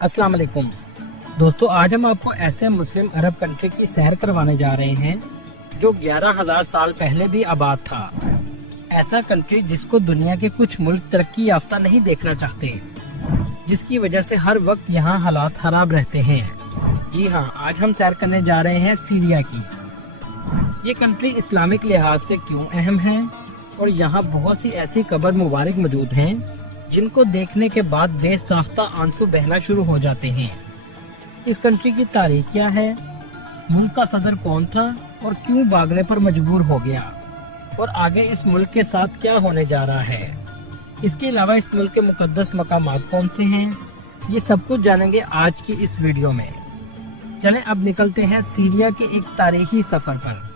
अस्सलाम वालेकुम दोस्तों, आज हम आपको ऐसे मुस्लिम अरब कंट्री की सैर करवाने जा रहे हैं जो 11,000 साल पहले भी आबाद था। ऐसा कंट्री जिसको दुनिया के कुछ मुल्क तरक्की याफ्ता नहीं देखना चाहते, जिसकी वजह से हर वक्त यहाँ हालात खराब रहते हैं। जी हाँ, आज हम सैर करने जा रहे हैं सीरिया की। ये कंट्री इस्लामिक लिहाज से क्यों अहम है और यहाँ बहुत सी ऐसी कब्र मुबारक मौजूद हैं जिनको देखने के बाद बेसाख्ता आंसू बहना शुरू हो जाते हैं। इस कंट्री की तारीख क्या है, मुल्क का सदर कौन था और क्यों भागने पर मजबूर हो गया, और आगे इस मुल्क के साथ क्या होने जा रहा है। इसके अलावा इस मुल्क के मुकद्दस मकामात कौन से हैं, ये सब कुछ जानेंगे आज की इस वीडियो में। चलें अब निकलते हैं सीरिया के एक तारीखी सफर पर।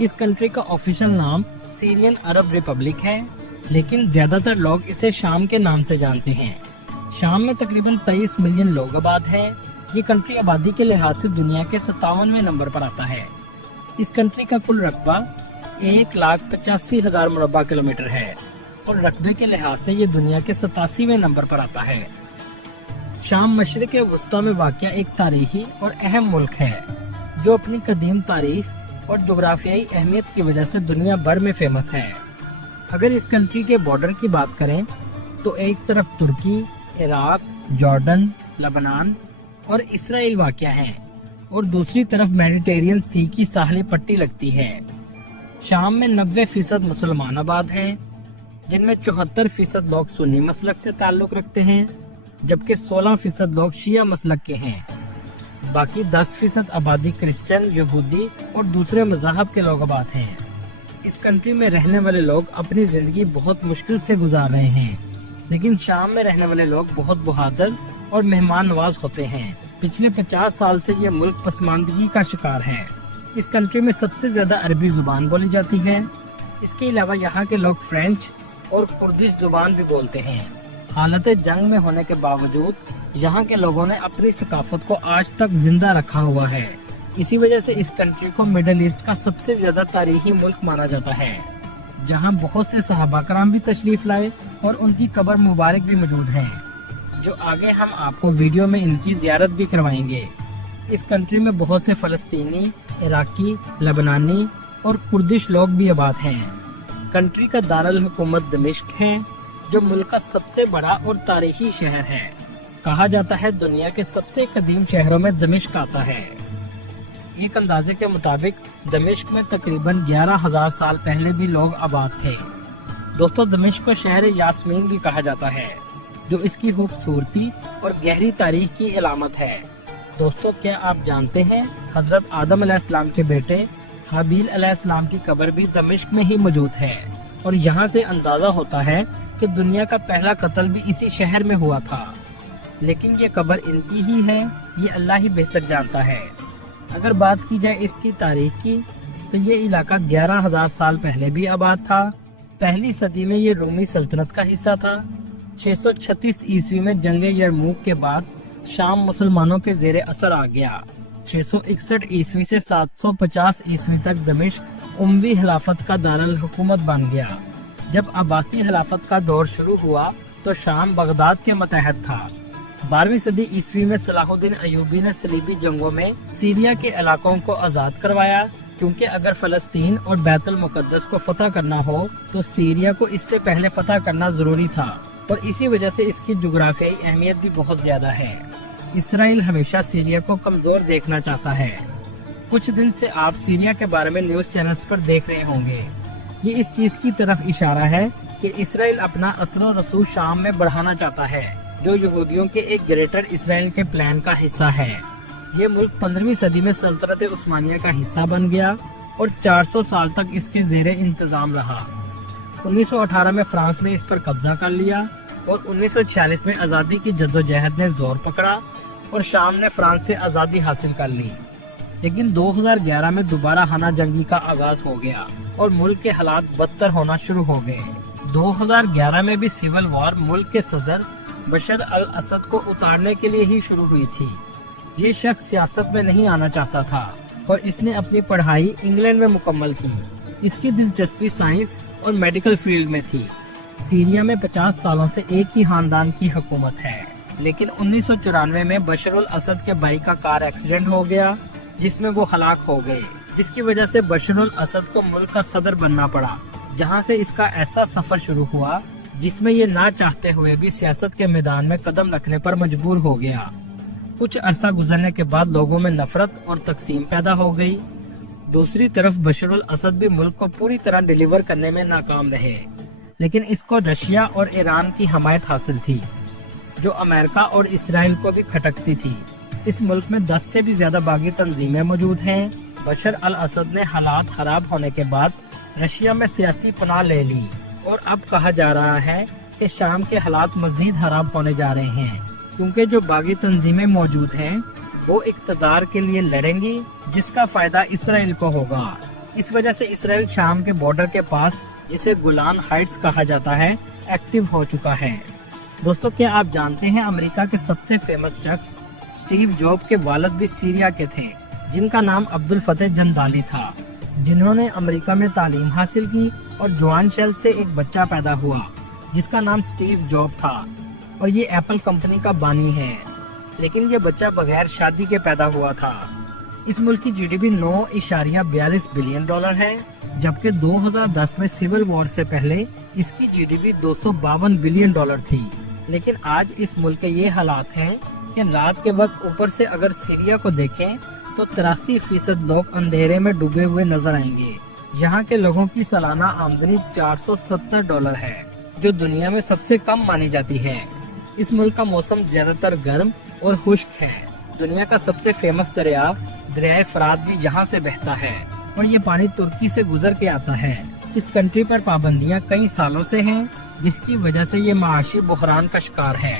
इस कंट्री का ऑफिशियल नाम सीरियन अरब रिपब्लिक है, लेकिन ज्यादातर लोग इसे शाम के नाम से जानते हैं। शाम में तकरीबन 23 मिलियन लोग आबाद हैं। ये कंट्री आबादी के लिहाज से दुनिया के 57वें नंबर पर आता है। इस कंट्री का कुल रकबा 1,85,000 मुरब्बा किलोमीटर है और रकबे के लिहाज से ये दुनिया के 87वें नंबर पर आता है। शाम मशरिक वस्ता में वाक़या एक तारीखी और अहम मुल्क है जो अपनी कदीम तारीख और जोग्राफियाई अहमियत की वजह से दुनिया भर में फेमस है। अगर इस कंट्री के बॉर्डर की बात करें तो एक तरफ तुर्की, इराक, जॉर्डन, लेबनान और इसराइल वाक़या है और दूसरी तरफ मेडिटेरियन सी की साहली पट्टी लगती है। शाम में 90% मुसलमान आबाद हैं, जिनमें 74% लोग सुन्नी मसलक से ताल्लुक़ रखते हैं, जबकि 16% लोग शिया मसलक के हैं। बाकी 10% आबादी क्रिश्चियन, यहूदी और दूसरे मज़हब के लोग आबाद हैं। इस कंट्री में रहने वाले लोग अपनी ज़िंदगी बहुत मुश्किल से गुजार रहे हैं, लेकिन शाम में रहने वाले लोग बहुत बहादुर और मेहमान नवाज होते हैं। पिछले 50 साल से ये मुल्क पसमानदगी का शिकार है। इस कंट्री में सबसे ज़्यादा अरबी ज़ुबान बोली जाती है। इसके अलावा यहाँ के लोग फ्रेंच और कुर्दिश ज़ुबान भी बोलते हैं। हालत जंग में होने के बावजूद यहाँ के लोगों ने अपनी सकाफत को आज तक जिंदा रखा हुआ है। इसी वजह से इस कंट्री को मिडिल ईस्ट का सबसे ज्यादा तारीखी मुल्क माना जाता है, जहाँ बहुत से सहाबा कराम भी तशरीफ लाए और उनकी कब्र मुबारक भी मौजूद है, जो आगे हम आपको वीडियो में इनकी जियारत भी करवाएंगे। इस कंट्री में बहुत से फलस्तीनी, इराकी, लेबनानी और कुर्दिश लोग भी आबाद हैं। कंट्री का दारुल हुकूमत दमिश्क है, जो मुल्क का सबसे बड़ा और तारीखी शहर है। कहा जाता है दुनिया के सबसे कदीम शहरों में दमिश्क आता है। एक अंदाजे के मुताबिक दमिश्क में तकरीबन 11,000 साल पहले भी लोग आबाद थे। दोस्तों, दमिश्क को शहर यास्मीन भी कहा जाता है, जो इसकी खूबसूरती और गहरी तारीख की अलामत है। दोस्तों, क्या आप जानते हैं हजरत आदम अलैहिस्सलाम के बेटे हाबील अलैहिस्सलाम की कब्र भी दमिश्क में ही मौजूद है, और यहाँ से अंदाजा होता है कि दुनिया का पहला कत्ल भी इसी शहर में हुआ था। लेकिन ये कब्र इनकी ही है, ये अल्लाह ही बेहतर जानता है। अगर बात की जाए इसकी तारीख की, तो ये इलाका 11,000 साल पहले भी आबाद था। पहली सदी में ये रोमी सल्तनत का हिस्सा था। 636 ईस्वी में जंग यरमूक के बाद शाम मुसलमानों के जेर असर आ गया। 661 ईस्वी से 750 ईस्वी तक दमिश्क उमवी खिलाफत का दारुल हुकूमत बन गया। जब अब्बासी खिलाफत का दौर शुरू हुआ तो शाम बगदाद के मतहत था। 12वीं सदी ईस्वी में सलाहुद्दीन अयूबी ने सलीबी जंगों में सीरिया के इलाकों को आज़ाद करवाया, क्योंकि अगर फलस्तीन और बैतुल मुकद्दस को फतह करना हो तो सीरिया को इससे पहले फतह करना जरूरी था, और इसी वजह से इसकी जोग्राफियाई अहमियत भी बहुत ज्यादा है। इसराइल हमेशा सीरिया को कमजोर देखना चाहता है। कुछ दिन से आप सीरिया के बारे में न्यूज चैनल्स पर देख रहे होंगे। ये इस चीज की तरफ इशारा है कि इसराइल अपना असर रसूख शाम में बढ़ाना चाहता है, जो यहूदियों के एक ग्रेटर इसराइल के प्लान का हिस्सा है। ये मुल्क 15वीं सदी में सल्तनत उस्मानिया का हिस्सा बन गया और 400 साल तक इसके जेरे इंतजाम रहा। 1918 में फ्रांस ने इस पर कब्जा कर लिया और 1946 में आज़ादी की जद्दोजहद ने जोर पकड़ा और शाम ने फ्रांस से आज़ादी हासिल कर ली। लेकिन 2011 में दोबारा खाना जंगी का आगाज हो गया और मुल्क के हालात बदतर होना शुरू हो गए। 2011 में भी सिविल वॉर मुल्क के सदर बशर अल असद को उतारने के लिए ही शुरू हुई थी। ये शख्स सियासत में नहीं आना चाहता था और इसने अपनी पढ़ाई इंग्लैंड में मुकम्मल की। इसकी दिलचस्पी साइंस और मेडिकल फील्ड में थी। सीरिया में 50 सालों से एक ही खानदान की हुकूमत है, लेकिन 1994 में बशर अल असद के भाई का कार एक्सीडेंट हो गया, जिसमें वो हलाक हो गए, जिसकी वजह से बशर अल असद को मुल्क का सदर बनना पड़ा, जहां से इसका ऐसा सफर शुरू हुआ जिसमें ये ना चाहते हुए भी सियासत के मैदान में कदम रखने पर मजबूर हो गया। कुछ अरसा गुजरने के बाद लोगों में नफरत और तकसीम पैदा हो गई। दूसरी तरफ बशर अल असद भी मुल्क को पूरी तरह डिलीवर करने में नाकाम रहे, लेकिन इसको रशिया और ईरान की हमायत हासिल थी, जो अमेरिका और इसराइल को भी खटकती थी। इस मुल्क में 10 से भी ज्यादा बागी तंजीमें मौजूद हैं। बशर अल असद ने हालात खराब होने के बाद रशिया में सियासी पनाह ले ली और अब कहा जा रहा है कि शाम के हालात मजीद खराब होने जा रहे हैं, क्योंकि जो बागी तंजीमें मौजूद हैं वो इक़्तिदार के लिए लड़ेंगी, जिसका फायदा इसराइल को होगा। इस वजह से इसराइल शाम के बॉर्डर के पास, जिसे गुलान हाइट्स कहा जाता है, एक्टिव हो चुका है। दोस्तों, क्या आप जानते हैं अमेरिका के सबसे फेमस शख्स स्टीव जॉब के वालिद भी सीरिया के थे, जिनका नाम अब्दुल फतेह जंदाली था, जिन्होंने अमेरिका में तालीम हासिल की और जवान शेल से एक बच्चा पैदा हुआ जिसका नाम स्टीव जॉब था, और ये एप्पल कंपनी का बानी है, लेकिन ये बच्चा बगैर शादी के पैदा हुआ था। इस मुल्क की जीडीपी 9.42 बिलियन डॉलर है, जबकि 2010 में सिविल वॉर से पहले इसकी जीडीपी 252 बिलियन डॉलर थी। लेकिन आज इस मुल्क के ये हालात हैं कि रात के वक्त ऊपर से अगर सीरिया को देखें तो 83% लोग अंधेरे में डूबे हुए नजर आएंगे। यहाँ के लोगों की सालाना आमदनी $470 है, जो दुनिया में सबसे कम मानी जाती है। इस मुल्क का मौसम ज्यादातर गर्म और खुश्क है। दुनिया का सबसे फेमस दरिया फरात भी यहाँ से बहता है और ये पानी तुर्की से गुजर के आता है। इस कंट्री पर पाबंदियाँ कई सालों से हैं, जिसकी वजह से ये माशी बुहरान का शिकार है।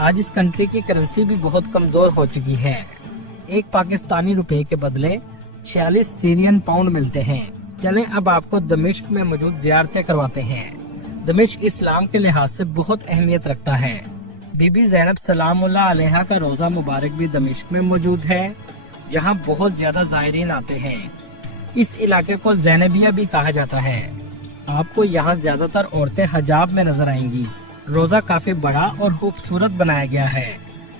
आज इस कंट्री की करेंसी भी बहुत कमजोर हो चुकी है। एक पाकिस्तानी रुपए के बदले 46 सीरियन पाउंड मिलते हैं। चलें अब आपको दमिश्क में मौजूद ज़ियारतें करवाते हैं। दमिश्क इस्लाम के लिहाज से बहुत अहमियत रखता है। बीबी ज़ैनब सलामुल्लाह अलैहा का रोज़ा मुबारक भी दमिश्क में मौजूद है, जहां बहुत ज्यादा ज़ायरीन आते हैं। इस इलाके को ज़ैनबिया भी कहा जाता है। आपको यहाँ ज्यादातर औरतें हिजाब में नजर आएंगी। रोज़ा काफी बड़ा और खूबसूरत बनाया गया है।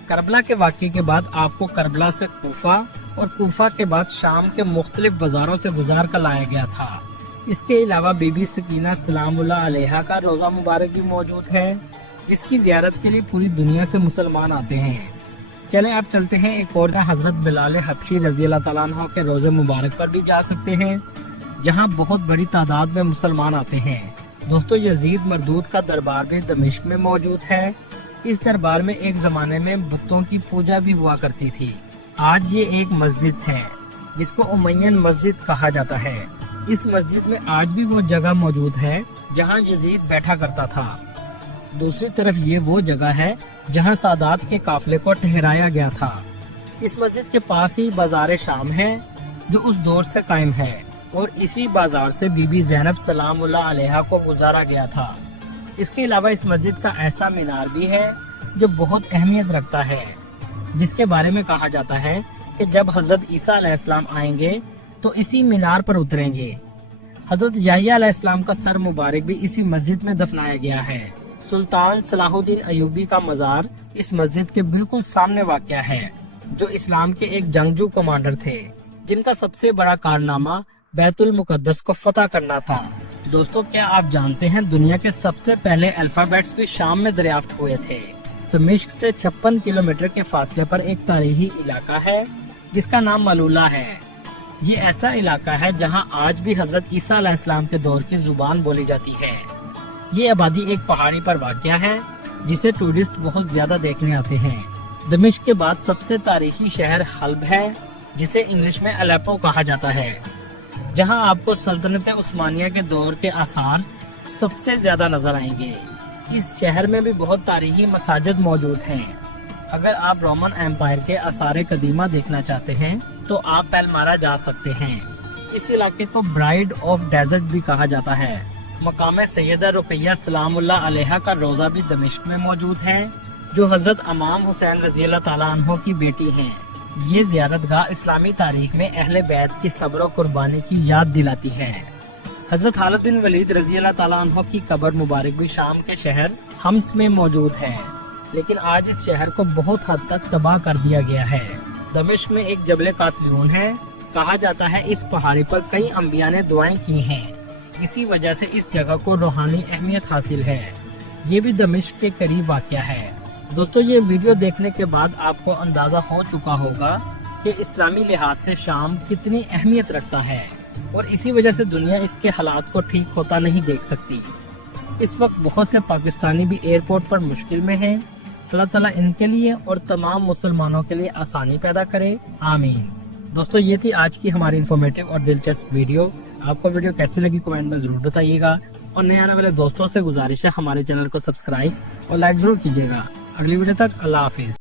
करबला के वाक़े के बाद आपको करबला से कूफा और कूफा के बाद शाम के मुख्तलिफ बाजारों से गुजार कर लाया गया था। इसके अलावा बीबी सकीना सलामुल्लाह अलैहा का रोज़ा मुबारक भी मौजूद है, जिसकी ज़ियारत के लिए पूरी दुनिया से मुसलमान आते हैं। चलें आप चलते हैं एक और हजरत बिलाल हबशी रज़ी अल्लाह तआला अन्हु के रोज़े मुबारक पर भी जा सकते हैं, जहां बहुत बड़ी तादाद में मुसलमान आते हैं। दोस्तों, यजीद मरदूद का दरबार भी दमिश्क में मौजूद है। इस दरबार में एक जमाने में बुतों की पूजा भी हुआ करती थी। आज ये एक मस्जिद है, जिसको उमय्यन मस्जिद कहा जाता है। इस मस्जिद में आज भी वो जगह मौजूद है जहां यजीद बैठा करता था। दूसरी तरफ ये वो जगह है जहां सादात के काफिले को ठहराया गया था। इस मस्जिद के पास ही बाजार शाम है, जो उस दौर से कायम है, और इसी बाजार से बीबी ज़ैनब सलामुल्लाह अलैहा को गुजारा गया था। इसके अलावा इस मस्जिद का ऐसा मीनार भी है जो बहुत अहमियत रखता है, जिसके बारे में कहा जाता है कि जब हजरत ईसा अलैहिस्सलाम आएंगे तो इसी मीनार पर उतरेंगे। हजरत याह्या अलैहिस्सलाम का सर मुबारक भी इसी मस्जिद में दफनाया गया है। सुल्तान सलाहुद्दीन अयूबी का मजार इस मस्जिद के बिल्कुल सामने वाक़या है, जो इस्लाम के एक जंगजू कमांडर थे, जिनका सबसे बड़ा कारनामा बैतुल मुकद्दस को फतह करना था। दोस्तों, क्या आप जानते हैं दुनिया के सबसे पहले अल्फाबेट्स भी शाम में दरियाफ्त हुए थे। दमिश्क से 56 किलोमीटर के फासले पर एक तारीखी इलाका है जिसका नाम मलूला है। ये ऐसा इलाका है जहां आज भी हजरत ईसा अलैहिस्सलाम के दौर की जुबान बोली जाती है। ये आबादी एक पहाड़ी पर वाक़या है, जिसे टूरिस्ट बहुत ज्यादा देखने आते हैं। दमिश्क के बाद सबसे तारीखी शहर हल्ब है, जिसे इंग्लिश में अलेप्पो कहा जाता है, जहां आपको सल्तनत उस्मानिया के दौर के आसार सबसे ज्यादा नजर आएंगे। इस शहर में भी बहुत तारीखी मसाजिद मौजूद हैं। अगर आप रोमन एम्पायर के आसार कदीमा देखना चाहते हैं तो आप पैलमारा जा सकते हैं। इस इलाके को ब्राइड ऑफ डेजर्ट भी कहा जाता है। मकाम सैयदा रुकैया सलामुल्लाह अलैहा का रोज़ा भी दमिश्क में मौजूद है, जो हजरत इमाम हुसैन रज़ी अल्लाह तआला अन्हु की बेटी हैं। ये ज़ियारतगाह इस्लामी तारीख में अहले बैत की सब्र और कुर्बानी की याद दिलाती है। हजरत खालिद बिन वलीद रजी अल्लाह ताला अन्हो की कब्र मुबारक भी शाम के शहर हम्स में मौजूद है, लेकिन आज इस शहर को बहुत हद तक तबाह कर दिया गया है। दमिश्क में एक जबल कासलियून है। कहा जाता है इस पहाड़ी पर कई अंबिया ने दुआएं की हैं, इसी वजह से इस जगह को रूहानी अहमियत हासिल है। ये भी दमिश्क के करीब वाक़या है। दोस्तों, ये वीडियो देखने के बाद आपको अंदाजा हो चुका होगा कि इस्लामी लिहाज से शाम कितनी अहमियत रखता है और इसी वजह से दुनिया इसके हालात को ठीक होता नहीं देख सकती। इस वक्त बहुत से पाकिस्तानी भी एयरपोर्ट पर मुश्किल में हैं। अल्लाह ताला इनके लिए और तमाम मुसलमानों के लिए आसानी पैदा करे, आमीन। दोस्तों, ये थी आज की हमारी इन्फॉर्मेटिव और दिलचस्प वीडियो। आपको वीडियो कैसी लगी कमेंट में जरूर बताइएगा और नए आने वाले दोस्तों से गुजारिश है हमारे चैनल को सब्सक्राइब और लाइक जरूर कीजिएगा। अगली वीडियो तक अल्लाह हाफिज।